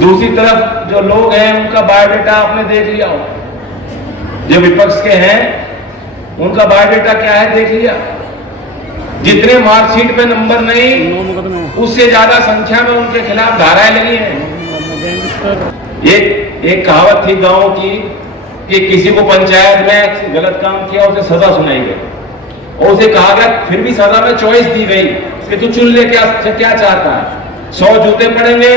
दूसरी तरफ जो लोग हैं उनका बायोडेटा आपने देख लिया हो, जो विपक्ष के हैं उनका बायोडेटा क्या है देख लिया। जितने मार्कशीट पे नंबर नहीं उससे ज्यादा संख्या में उनके खिलाफ धाराएं लगी हैं। एक कहावत थी गांव की कि किसी को पंचायत में गलत काम किया उसे सजा सुनाई गई और उसे कहा गया फिर भी सजा में चॉइस दी गई कि तू चुन ले क्या चाहता है, 100 जूते पड़ेंगे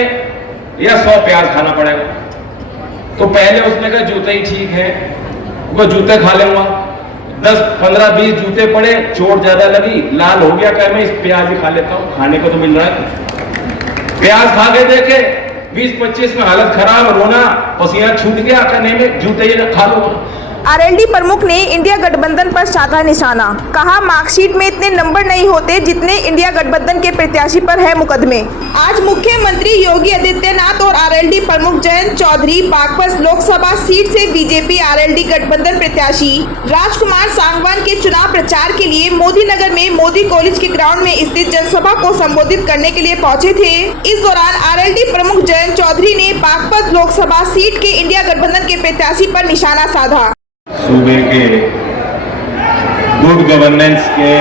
या 100 प्याज खाना पड़ेगा। तो पहले उसने कहा जूते ही ठीक है, वो जूते खा लेगा। 10, 15, 20 जूते पड़े, चोट ज्यादा लगी, लाल हो गया, कहा मैं इस प्याज ही खा लेता हूं, खाने को तो मिल रहा है। प्याज खा के देखे 20-25 में हालत खराब, रोना पसीना छूट गया, कहने में जूते ही खा लूंगा। आरएलडी प्रमुख ने इंडिया गठबंधन पर साधा निशाना, कहा मार्कशीट में इतने नंबर नहीं होते जितने इंडिया गठबंधन के प्रत्याशी पर है मुकदमे। आज मुख्यमंत्री योगी आदित्यनाथ और आरएलडी प्रमुख जयंत चौधरी बागपत लोकसभा सीट से बीजेपी आरएलडी गठबंधन प्रत्याशी राजकुमार सांगवान के चुनाव प्रचार के लिए मोदी नगर में मोदी कॉलेज के ग्राउंड में स्थित जनसभा को संबोधित करने के लिए पहुंचे थे। इस दौरान आरएलडी प्रमुख जयंत चौधरी ने बागपत लोकसभा सीट के इंडिया गठबंधन के प्रत्याशी पर निशाना साधा। सूबे के गुड गवर्नेंस के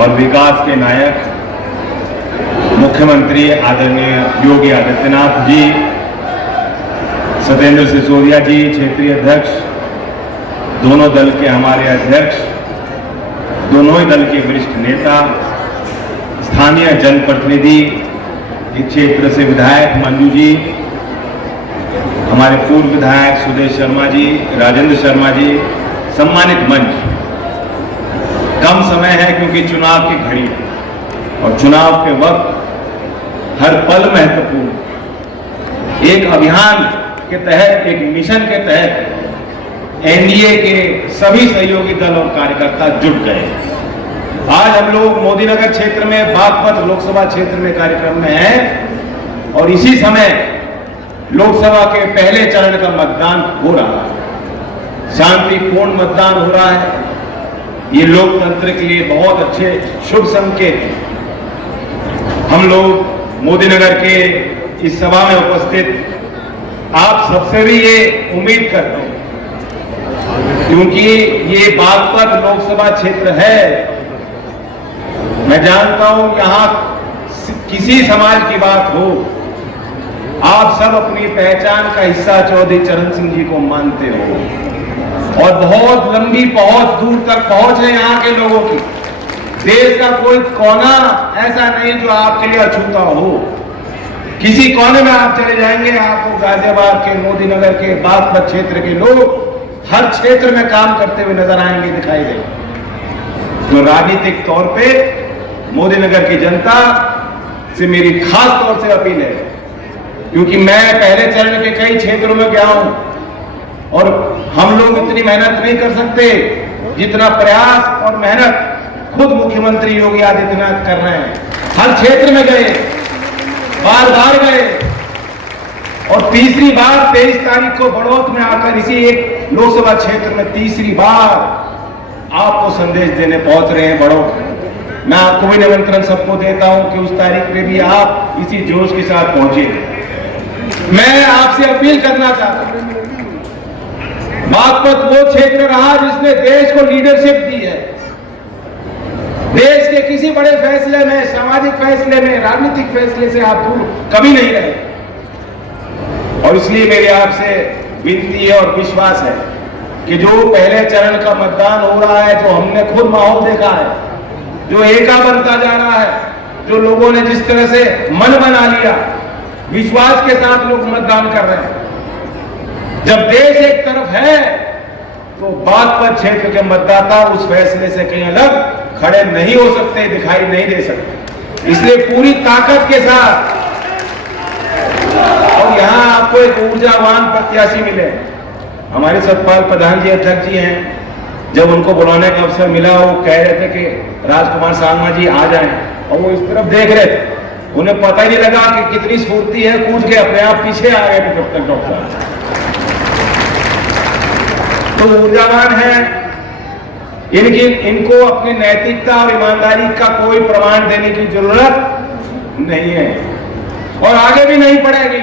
और विकास के नायक मुख्यमंत्री आदरणीय योगी आदित्यनाथ जी, सत्येंद्र सिसोदिया जी क्षेत्रीय अध्यक्ष, दोनों दल के हमारे अध्यक्ष, दोनों ही दल के वरिष्ठ नेता, स्थानीय जनप्रतिनिधि, इस क्षेत्र से विधायक मंजू जी, हमारे पूर्व विधायक सुदेश शर्मा जी, राजेंद्र शर्मा जी, सम्मानित मंच। कम समय है क्योंकि चुनाव की घड़ी है और चुनाव के वक्त हर पल महत्वपूर्ण। एक अभियान के तहत, एक मिशन के तहत एनडीए के सभी सहयोगी दल और कार्यकर्ता जुट गए। आज हम लोग मोदी नगर क्षेत्र में बागपत लोकसभा क्षेत्र में कार्यक्रम में हैं और इसी समय लोकसभा के पहले चरण का मतदान हो रहा है। शांतिपूर्ण मतदान हो रहा है। ये लोकतंत्र के लिए बहुत अच्छे शुभ संकेत हैं। हम लोग मोदी नगर के इस सभा में उपस्थित आप सबसे भी ये उम्मीद करते हैं, क्योंकि ये बागपत लोकसभा क्षेत्र है। मैं जानता हूं यहां किसी समाज की बात हो, आप सब अपनी पहचान का हिस्सा चौधरी चरण सिंह जी को मानते हो और बहुत लंबी पहुंच, दूर तक पहुंच है यहाँ के लोगों की। देश का कोई कोना ऐसा नहीं जो आपके लिए अछूता हो। किसी कोने में आप चले जाएंगे, आपको गाजियाबाद के, मोदी नगर के, बागपत क्षेत्र के लोग हर क्षेत्र में काम करते हुए नजर आएंगे, दिखाई देंगे। तो राजनीतिक तौर पे मोदी नगर की जनता से मेरी खास तौर से अपील है, क्योंकि मैं पहले चरण के कई क्षेत्रों में गया हूं और हम लोग इतनी मेहनत नहीं कर सकते जितना प्रयास और मेहनत खुद मुख्यमंत्री योगी आदित्यनाथ कर रहे हैं। हर क्षेत्र में गए, बार बार गए और तीसरी बार 23 तारीख को बड़ौत में आकर इसी एक लोकसभा क्षेत्र में तीसरी बार आपको संदेश देने पहुंच रहे हैं बड़ौत में। मैं आपको भी निमंत्रण सबको देता हूं कि उस तारीख में भी आप इसी जोश के साथ पहुंचे। मैं आपसे अपील करना चाहता हूं, बागपत वो क्षेत्र रहा जिसने देश को लीडरशिप दी है। देश के किसी बड़े फैसले में, सामाजिक फैसले में, राजनीतिक फैसले से आप दूर कभी नहीं रहे और इसलिए मेरी आपसे विनती है और विश्वास है कि जो पहले चरण का मतदान हो रहा है, जो हमने खुद माहौल देखा है, जो एका बनता जा रहा है, जो लोगों ने जिस तरह से मन बना लिया, विश्वास के साथ लोग मतदान कर रहे हैं। जब देश एक तरफ है तो बागपत क्षेत्र के मतदाता उस फैसले से कहीं अलग खड़े नहीं हो सकते, दिखाई नहीं दे सकते। इसलिए पूरी ताकत के साथ, और यहां आपको एक ऊर्जावान प्रत्याशी मिले। हमारे सतपाल प्रधान जी अध्यक्ष जी हैं, जब उनको बुलाने का अवसर मिला वो कह रहे थे कि राजकुमार सांगवान जी आ जाएं और वो इस तरफ देख रहे थे, उन्हें पता ही नहीं लगा कि कितनी स्फूर्ति है, कूद के अपने आप पीछे आ गए थे तब तक डॉक्टर। तो ऊर्जावान है, इनको अपनी नैतिकता और ईमानदारी का कोई प्रमाण देने की जरूरत नहीं है। और आगे भी नहीं पड़ेगी,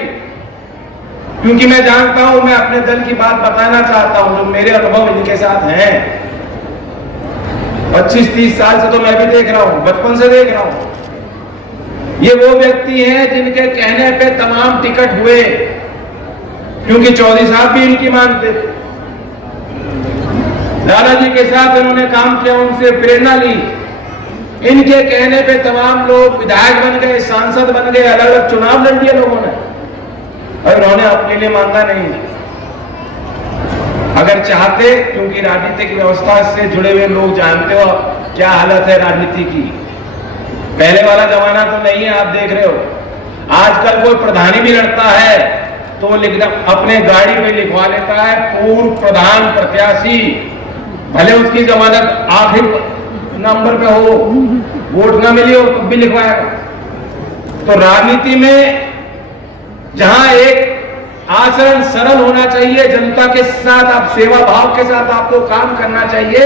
क्योंकि मैं जानता हूं, मैं अपने दल की बात बताना चाहता हूं, जो मेरे अनुभव इनके साथ हैं। 25-30 साल से तो मैं भी देख रहा हूं, बचपन से देख रहा हूं। ये वो व्यक्ति हैं जिनके कहने पे तमाम टिकट हुए, क्योंकि चौधरी साहब भी इनकी मानते थे। दादाजी के साथ इन्होंने काम किया, उनसे प्रेरणा ली। इनके कहने पे तमाम लोग विधायक बन गए, सांसद बन गए, अलग अलग चुनाव लड़ लिए लोगों ने, और इन्होंने अपने लिए मांगा नहीं। अगर चाहते, क्योंकि राजनीतिक व्यवस्था से जुड़े हुए लोग जानते हो क्या हालत है राजनीति की। पहले वाला जमाना तो नहीं है, आप देख रहे हो। आजकल कोई प्रधानी भी लड़ता है तो वो अपने गाड़ी पे लिखवा लेता है पूर्व प्रधान प्रत्याशी, भले उसकी जमानत आखिरी नंबर पे हो, वोट ना मिली हो तब भी लिखवाएगा। तो राजनीति में जहां एक आचरण सरल होना चाहिए, जनता के साथ आप सेवा भाव के साथ आपको काम करना चाहिए,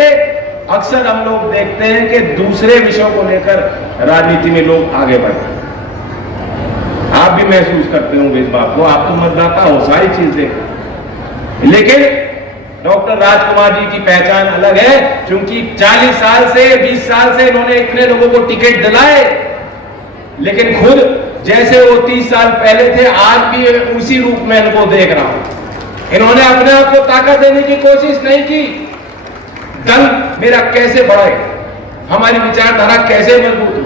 अक्सर हम लोग देखते हैं कि दूसरे विषयों को लेकर राजनीति में लोग आगे बढ़ते हैं। आप भी महसूस करते होंगे इस बात को, आप तो मतदाता हो, सारी चीजें। लेकिन डॉक्टर राजकुमार जी की पहचान अलग है, क्योंकि 40 साल से 20 साल से इन्होंने इतने लोगों को टिकट दिलाए, लेकिन खुद जैसे वो 30 साल पहले थे, आज भी उसी रूप में इनको देख रहा हूं। इन्होंने अपने आप को ताकत देने की कोशिश नहीं की। दल मेरा कैसे बढ़े, हमारी विचारधारा कैसे मजबूत हो,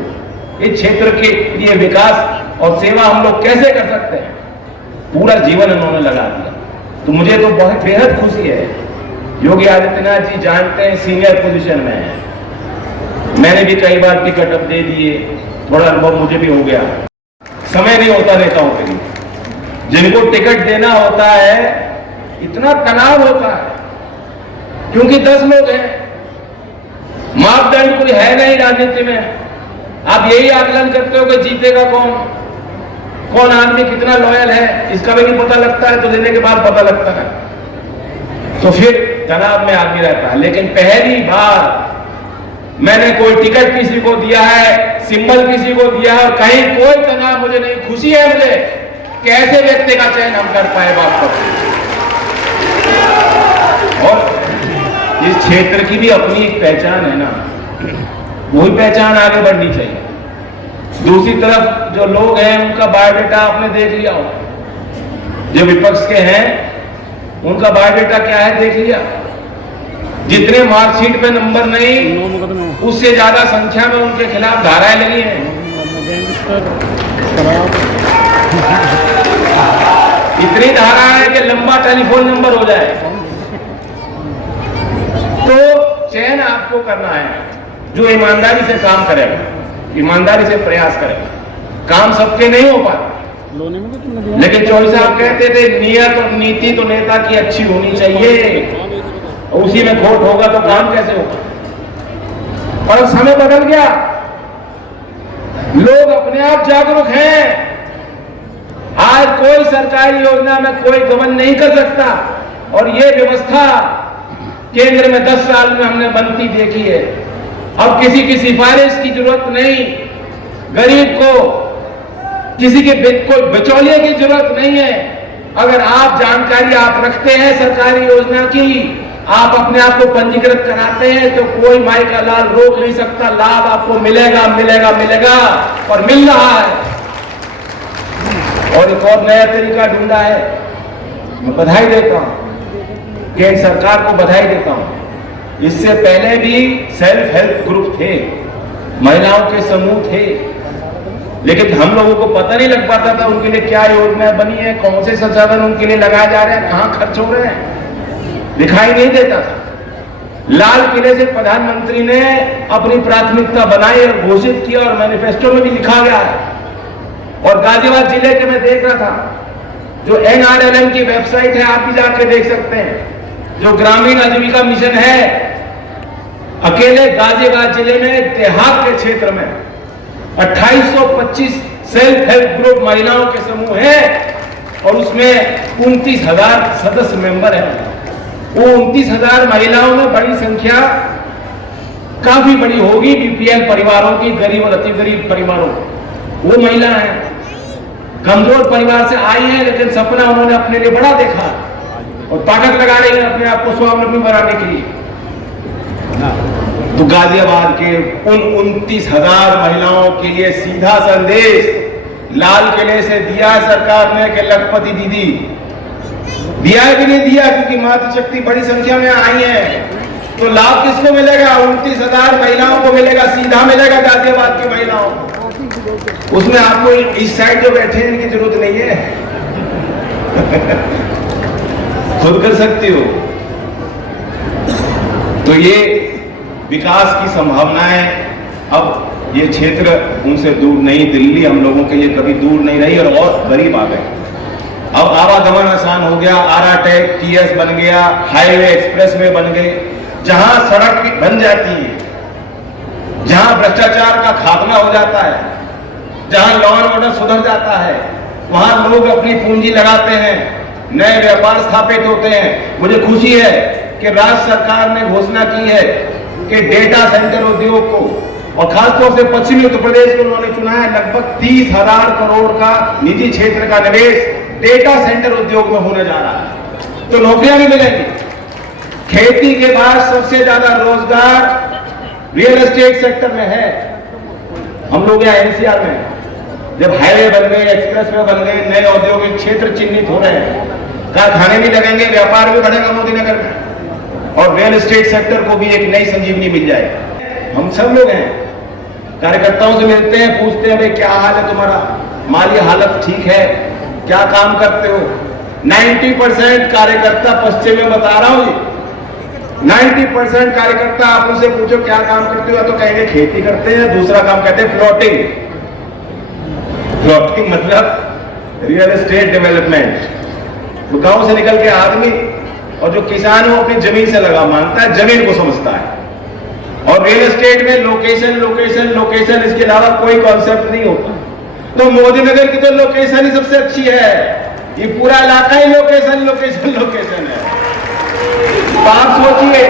इस क्षेत्र के लिए विकास और सेवा हम लोग कैसे कर सकते हैं, पूरा जीवन इन्होंने लगा दिया। तो मुझे तो बहुत बेहद खुशी है। योगी आदित्यनाथ जी जानते हैं सीनियर पोजीशन में है, मैंने भी कई बार टिकट अब दे दिए, थोड़ा अनुभव मुझे भी हो गया। समय नहीं होता नेताओं के लिए, जिनको टिकट देना होता है इतना तनाव होता है, क्योंकि 10 लोग हैं, मापदंड कोई है नहीं राजनीति में। आप यही आकलन करते हो कि जीतेगा कौन आदमी कितना लॉयल है, इसका भी नहीं पता लगता है, तो देने के बाद पता लगता है। तो फिर तनाव में आदमी रहता है। लेकिन पहली बार मैंने कोई टिकट किसी को दिया है, सिंबल किसी को दिया है, कहीं कोई तनाव मुझे नहीं, खुशी है मुझे कि ऐसे व्यक्ति का चयन हम कर पाए बात पर। और इस क्षेत्र की भी अपनी एक पहचान है ना, वही पहचान आगे बढ़नी चाहिए। दूसरी तरफ जो लोग हैं उनका बायोडेटा आपने देख लिया हो, जो विपक्ष के हैं उनका बायोडेटा क्या है देख लिया। जितने मार्कशीट पे नंबर नहीं, उससे ज्यादा संख्या में उनके खिलाफ धाराएं लगी हैं। इतनी धारा है कि लंबा टेलीफोन नंबर हो जाए। तो चयन आपको करना है जो ईमानदारी से काम करेगा, ईमानदारी से प्रयास करेगा। काम सबके नहीं हो पाता, लेकिन चौधरी साहब कहते थे नियत और नीति तो नेता की अच्छी होनी चाहिए, उसी में खोट होगा तो काम कैसे होगा। और समय बदल गया, लोग अपने आप जागरूक हैं। आज कोई सरकारी योजना में कोई गबन नहीं कर सकता, और ये व्यवस्था केंद्र में 10 साल में हमने बनती देखी है। अब किसी की सिफारिश की जरूरत नहीं, गरीब को किसी के कोई बिचौलिए की जरूरत नहीं है। अगर आप जानकारी आप रखते हैं सरकारी योजना की, आप अपने आप को पंजीकृत कराते हैं, तो कोई माई का लाल रोक नहीं सकता। लाभ आपको मिलेगा मिलेगा मिलेगा, और मिल रहा है। और एक और नया तरीका ढूंढा है, मैं बधाई देता हूं, केंद्र सरकार को बधाई देता हूं। इससे पहले भी सेल्फ हेल्प ग्रुप थे, महिलाओं के समूह थे, लेकिन हम लोगों को पता नहीं लग पाता था उनके लिए क्या योजनाएं बनी है, कौन से संसाधन उनके लिए लगाए जा रहे हैं, कहां खर्च हो रहे हैं, दिखाई नहीं देता था। लाल किले से प्रधानमंत्री ने अपनी प्राथमिकता बनाई और घोषित किया, और मैनिफेस्टो में भी लिखा गया है। और गाजियाबाद जिले के मैं देख रहा था, जो NRLM की वेबसाइट है, आप भी जाकर देख सकते हैं, जो ग्रामीण आजीविका मिशन है, अकेले गाजियाबाद जिले में देहात के क्षेत्र में 2825 सेल्फ हेल्प ग्रुप महिलाओं के समूह हैं, और उसमें 29,000 सदस्य मेंबर हैं। वो 29,000 महिलाओं में बड़ी संख्या काफी बड़ी होगी BPL परिवारों की, गरीब और अति गरीब परिवारों, वो महिला हैं। कमजोर परिवार से आई हैं, लेकिन सपना उन्होंने अपने लिए बड़ा देखा और ताकत लगा रही है अपने आप को स्वावलंबी बनाने के लिए। तो गाजियाबाद के उन 29,000 महिलाओं के लिए सीधा संदेश लाल किले से दिया सरकार ने कि लखपति दीदी, दिया है कि नहीं दिया, क्योंकि मातृशक्ति बड़ी संख्या में आई है, तो लाभ किसको मिलेगा? 29,000 महिलाओं को मिलेगा, सीधा मिलेगा गाजियाबाद की महिलाओं को। उसमें आपको इस साइड जो बैठे हैं इनकी जरूरत नहीं है, खुद कर सकती हो। तो ये विकास की संभावनाएं, अब ये क्षेत्र उनसे दूर नहीं, दिल्ली हम लोगों के लिए कभी दूर नहीं रही और गरीब आ गए। अब आवागमन आसान हो गया, आरा टेक टीएस बन गया, हाईवे एक्सप्रेसवे बन गए, जहां सड़क बन जाती है, जहां भ्रष्टाचार का खात्मा हो जाता है, जहां लॉ एंड ऑर्डर सुधर जाता है, वहां लोग अपनी पूंजी लगाते हैं, नए व्यापार स्थापित होते हैं। मुझे खुशी है कि राज्य सरकार ने घोषणा की है कि डेटा सेंटर उद्योग को, और खासतौर से पश्चिमी उत्तर प्रदेश को उन्होंने चुना है, लगभग 30,000 करोड़ का निजी क्षेत्र का निवेश डेटा सेंटर उद्योग में होने जा रहा है, तो नौकरियां भी मिलेंगी। खेती के बाद सबसे ज्यादा रोजगार रियल एस्टेट सेक्टर में है। हम लोग यहाँ एनसीआर में जब हाईवे बन गए, एक्सप्रेसवे बन गए, नए औद्योगिक क्षेत्र चिन्हित हो रहे हैं, कारखाने भी लगेंगे, व्यापार भी बढ़ेगा मोदी नगर में, और रियल एस्टेट सेक्टर को भी एक नई संजीवनी मिल जाएगी। हम सब लोग हैं, कार्यकर्ताओं से मिलते हैं, पूछते हैं भाई क्या हाल है तुम्हारा, माली हालत ठीक है, क्या काम करते हो। 90% कार्यकर्ता पश्चिम में बता रहा हूं, 90% कार्यकर्ता आप उनसे पूछो क्या काम करते हो तो कहेंगे खेती करते हैं, दूसरा काम कहते हैं प्लॉटिंग। प्लॉटिंग मतलब रियल एस्टेट डेवलपमेंट। तो गांव से निकल के आदमी और जो किसान हो अपनी जमीन से लगा मानता है, जमीन को समझता है, और रियल एस्टेट में लोकेशन लोकेशन लोकेशन, इसके अलावा कोई कॉन्सेप्ट नहीं होता। तो मोदी नगर की तो लोकेशन ही सबसे अच्छी है, ये पूरा इलाका ही लोकेशन लोकेशन लोकेशन है। तो आप सोचिए,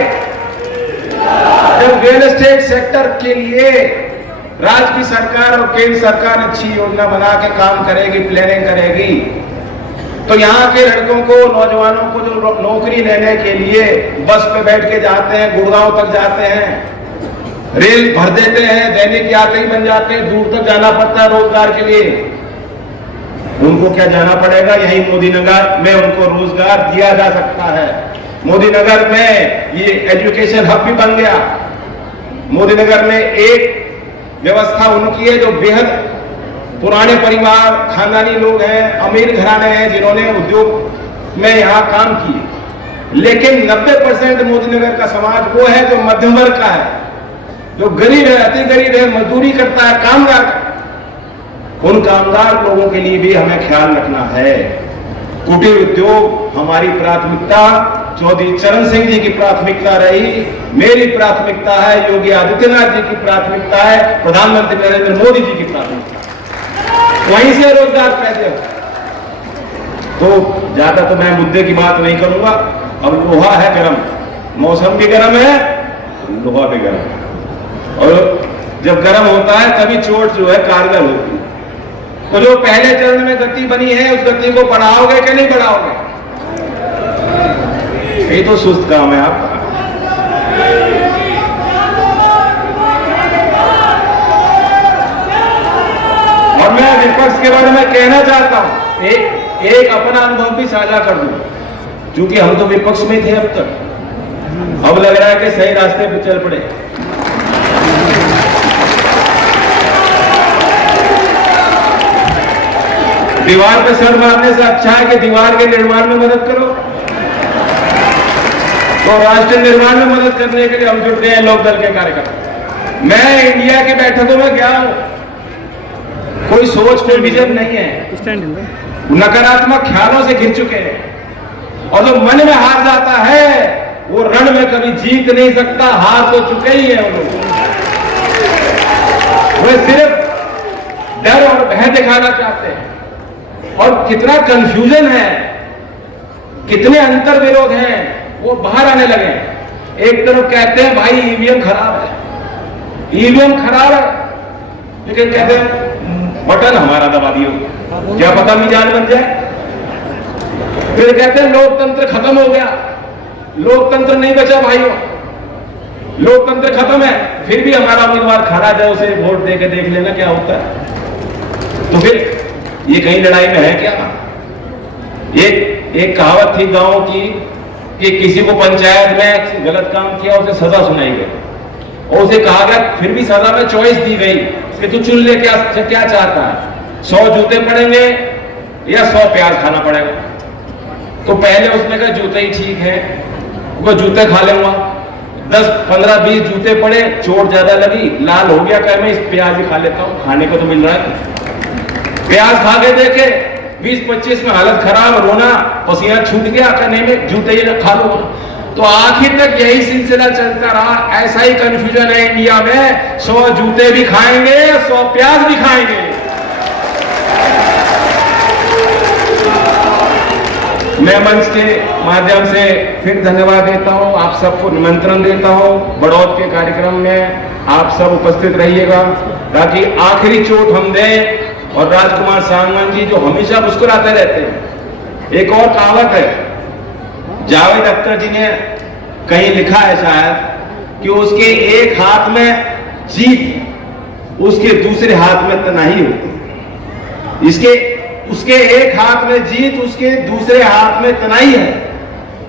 जब रियल एस्टेट सेक्टर के लिए राज्य की सरकार और केंद्र सरकार अच्छी योजना बना के काम करेगी, प्लानिंग करेगी, तो यहाँ के लड़कों को, नौजवानों को जो नौकरी लेने के लिए बस पे बैठ के जाते हैं, गुड़गांव तक जाते हैं, रेल भर देते हैं, दैनिक यात्री बन जाते हैं, दूर तक जाना पड़ता है रोजगार के लिए, उनको क्या जाना पड़ेगा? यही मोदी नगर में उनको रोजगार दिया जा सकता है। मोदी नगर में ये एजुकेशन हब भी बन गया। मोदी नगर में एक व्यवस्था उनकी है जो बेहद पुराने परिवार, खानदानी लोग हैं, अमीर घराने हैं, जिन्होंने उद्योग में यहाँ काम किए। लेकिन 90% मोदी नगर का समाज वो है जो मध्यम वर्ग का है, जो गरीब है, अति गरीब है, मजदूरी करता है, कामगार। उन कामगार लोगों के लिए भी हमें ख्याल रखना है। कुटीर उद्योग हमारी प्राथमिकता, चौधरी चरण सिंह जी की प्राथमिकता रही, मेरी प्राथमिकता है, योगी आदित्यनाथ जी की प्राथमिकता है, प्रधानमंत्री नरेंद्र मोदी जी की प्राथमिकता, वहीं से रोजगार पैदा हो। तो ज्यादा तो मैं मुद्दे की बात नहीं करूंगा। अब लोहा है गर्म, मौसम भी गर्म है, लोहा भी गर्म है, और जब गर्म होता है तभी चोट जो है कारगर होती है। तो जो पहले चरण में गति बनी है, उस गति को बढ़ाओगे कि नहीं बढ़ाओगे? ये तो सुस्त काम है आपका। और मैं विपक्ष के बारे में कहना चाहता हूं, एक अपना अनुभव भी साझा कर दूं, क्योंकि हम तो विपक्ष में थे अब तक, अब लग रहा है कि सही रास्ते पर चल पड़े। दीवार पे सर मारने से अच्छा है कि दीवार के निर्माण में मदद करो। तो राष्ट्र निर्माण में मदद करने के लिए हम जुट गए हैं लोक दल के कार्यकर्ता। मैं इंडिया की बैठकों में गया हूं, कोई सोच, कोई विजन नहीं है, नकारात्मक ख्यालों से घिर चुके हैं, और जो मन में हार जाता है वो रण में कभी जीत नहीं सकता, हार तो चुके ही है वो लोग। वे सिर्फ डर और भय दिखाना चाहते हैं, और कितना कंफ्यूजन है, कितने अंतर विरोध हैं, वो बाहर आने लगे। एक तरफ कहते हैं भाई ईवीएम खराब है, ईवीएम खराब है, लेकिन कहते हैं बटन हमारा दबा दियो, क्या पता मिजाज बन जाए। फिर कहते हैं लोकतंत्र खत्म हो गया। लोकतंत्र नहीं बचा भाइयों, लोकतंत्र खत्म है। फिर भी हमारा उम्मीदवार खड़ा जाए, उसे वोट दे के देख लेना क्या होता है। तो फिर ये कहीं लड़ाई में है क्या? एक कहावत थी गांव की कि किसी को पंचायत में गलत काम किया, उसे सजा सुनाई गई और उसे कहा गया, फिर भी सजा में चॉइस दी गई कि तू चुन ले क्या चाहता है, 100 जूते पड़ेंगे या 100 प्याज खाना पड़ेगा। तो पहले उसने कहा जूते ही ठीक है, वो जूते खा लेऊंगा। 10, 15, 20 जूते पड़े, चोट ज्यादा लगी, लाल हो गया, कह मैं इस प्याज ही खा लेता हूं, खाने को तो मिल रहा है। प्याज खा के देखे 20-25 में हालत खराब, रोना, पसीना छूट गया, कहने में जूते ही खा लूंगा। तो आखिर तक यही सिलसिला चलता रहा। ऐसा ही कंफ्यूजन है इंडिया में, 100 जूते भी खाएंगे, 100 प्याज भी खाएंगे। मैं मंच के माध्यम से फिर धन्यवाद देता हूं, आप सबको निमंत्रण देता हूं बड़ौद के कार्यक्रम में आप सब उपस्थित रहिएगा, ताकि आखिरी चोट हम दें। और राजकुमार सांगवान जी जो हमेशा मुस्कुराते रहते हैं, एक और कहावत है, जावेद अख्तर जी ने कहीं लिखा है शायद कि उसके एक हाथ में जीत, उसके दूसरे हाथ में तनाही होती। उसके एक हाथ में जीत, उसके दूसरे हाथ में तनाई है।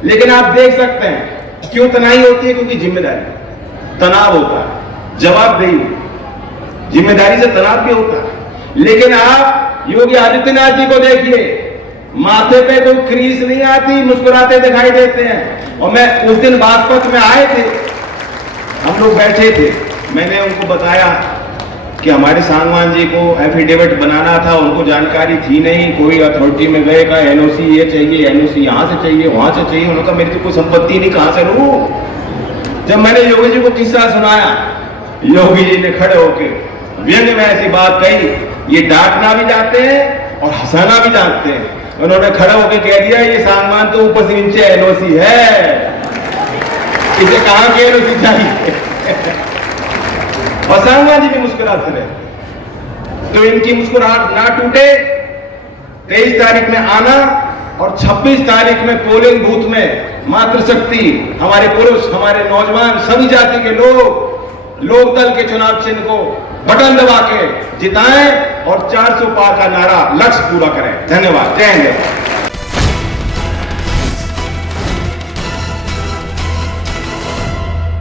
लेकिन आप देख सकते हैं क्यों तनाई होती है? क्योंकि जिम्मेदारी, तनाव होता है, जवाबदेही, जिम्मेदारी से तनाव भी होता है। लेकिन आप योगी आदित्यनाथ जी को देखिए, माथे पे कोई क्रीज नहीं आती, मुस्कुराते दिखाई देते हैं। और मैं उस दिन बागपत में आए थे, हम लोग बैठे थे, मैंने उनको बताया कि हमारे सांगवान जी को एफिडेविट बनाना था, उनको जानकारी थी नहीं, कोई अथॉरिटी में गए, कहा एनओसी ये चाहिए, एनओसी यहां से चाहिए, वहां से चाहिए। उन्होंने कहा मेरी तो कोई संपत्ति नहीं, कहां से लूं। जब मैंने योगी जी को किस्सा सुनाया, योगी जी ने खड़े होकर व्यंग में ऐसी बात कही, ये डांटना भी जानते हैं और हंसाना भी जानते हैं। उन्होंने खड़े होकर कह दिया ये सांगवान तो ऊपर से नीचे एनओसी है, इसे कहां की एनओसी चाहिए। और सांगवान जी भी मुस्कुराते रहे। तो इनकी मुस्कुराहट ना टूटे। 23 तारीख में आना और 26 तारीख में पोलिंग बूथ में मातृशक्ति, हमारे पुरुष, हमारे नौजवान, सभी जाति के लोग लोकदल के चुनाव चिन्ह को बटन दबा के जिताएं और 400 पार का नारा लक्ष्य पूरा करें। धन्यवाद। जय हिंद।